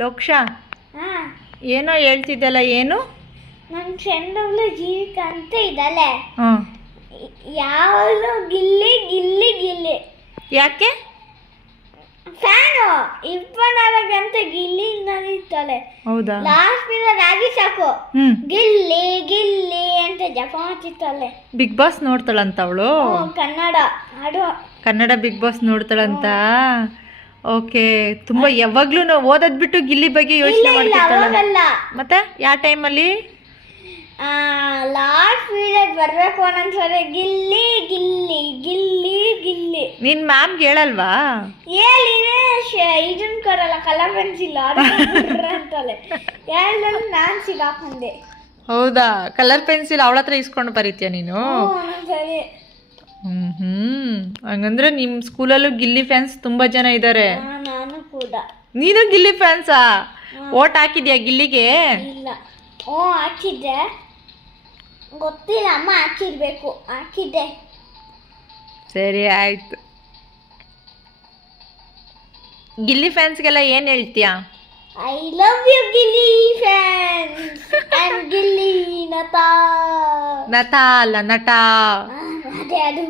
ಲೋಕ್ಷಾ, ಹಾ, ಏನೋ ಹೇಳ್ತಿದ್ದಲ್ಲ, ಏನು? ನನ್ನ ಫ್ರೆಂಡ್ ಒಬ್ಳು ಜೀವಿಕ ಅಂತ ಇದ್ದಾಳೆ. ಹಾಂ. ಯಾವಾಗಲೂ ಗಿಲ್ಲಿ ಗಿಲ್ಲಿ ಗಿಲ್ಲಿ. ಯಾಕೆ? ಫ್ಯಾನು 24 ಗಂಟೆ ಗಿಲ್ಲಿ ನಡೀತಾಳೆ. ಹೌದಾ? ಲಾಸ್ಟ್ ಪೀರಿಯಡ್ ಆಗಿ ಸಾಕು ಹ್ಞೂ. ಗಿಲ್ಲಿ ಗಿಲ್ಲಿ ಅಂತ ಜಪ ಮಾಡ್ತಿರ್ತಾಳೆ. ಬಿಗ್ ಬಾಸ್ ನೋಡ್ತಾಳಂತ ಅವಳು? ಕನ್ನಡ ಹಾಡು. ಕನ್ನಡ ಬಿಗ್ ಬಾಸ್ ನೋಡ್ತಾಳಂತ. ಓಕೆ. ತುಂಬ ಯಾವಾಗ್ಲೂ ಓದೋದ್ ಬಿಟ್ಟು ಗಿಲ್ಲಿ ಬಗ್ಗೆ ಯೋಚನೆ ಮಾಡ್ತಿರ್ತಾಳ. ಅವಾಗಲ್ಲ, ಮತ್ತೆ ಯಾವ ಟೈಮಲ್ಲಿ? ಲಾಸ್ಟ್ ಪೀರಿಯಡ್ ಬರ್ಬೇಕು ಅನ್ನೊಂದ್ಸರಿ ಗಿಲ್ಲಿ ಗಿಲ್ಲಿ ಗಿಲ್ಲಿ ಗಿಲ್ಲಿ. ನಿನ್ ಮ್ಯಾಮ್ಗೆ ಹೇಳಲ್ವಾ? ಹೇಳಿದ್ರೆ ಇದನ್ ಕೊಡಲ್ಲ, ಕಲರ್ ಪೆನ್ಸಿಲ್ ಅಂತಾಳೆ. ಹೇಳಿದ್ರೆ ನಾನು ಸಿಗಾಕೊಂಡೆ. ಹೌದಾ? ಕಲರ್ ಪೆನ್ಸಿಲ್ ಅವಳ ಹತ್ರ ಇಸ್ಕೊಂಡು ಬರೀತೀಯ ನೀನು? ಸರಿ. ಹಂಗಂದ್ರೆ ನಿಮ್ಮ ಸ್ಕೂಲಲ್ಲೂ ಗಿಲ್ಲಿ ಫ್ಯಾನ್ಸ್ ತುಂಬಾ ಜನ ಇದ್ದಾರೆ. ನಾನು ಕೂಡ. ನೀನು ಗಿಲ್ಲಿ ಫ್ಯಾನ್ಸಾ? ಓಟ್ ಹಾಕಿದ್ಯಾ ಗಿಲ್ಲಿಗೆ? ಇಲ್ಲ. ಹಾಕಿದ್ದೆ, ಗೊತ್ತಿಲ್ಲ, ಅಮ್ಮ ಹಾಕಿರ್ಬೇಕು. ಹಾಕಿದ್ದೆ. ಸರಿ, ಆಯ್ತು. ಗಿಲ್ಲಿ ಫ್ಯಾನ್ಸ್ಗೆಲ್ಲ ಏನು ಹೇಳ್ತೀಯಾ? I love you Gilli fans and Gilli ನಟ. ನಟ ಅಲ್ಲ, ನಟ. ಅದೇ ಅದು.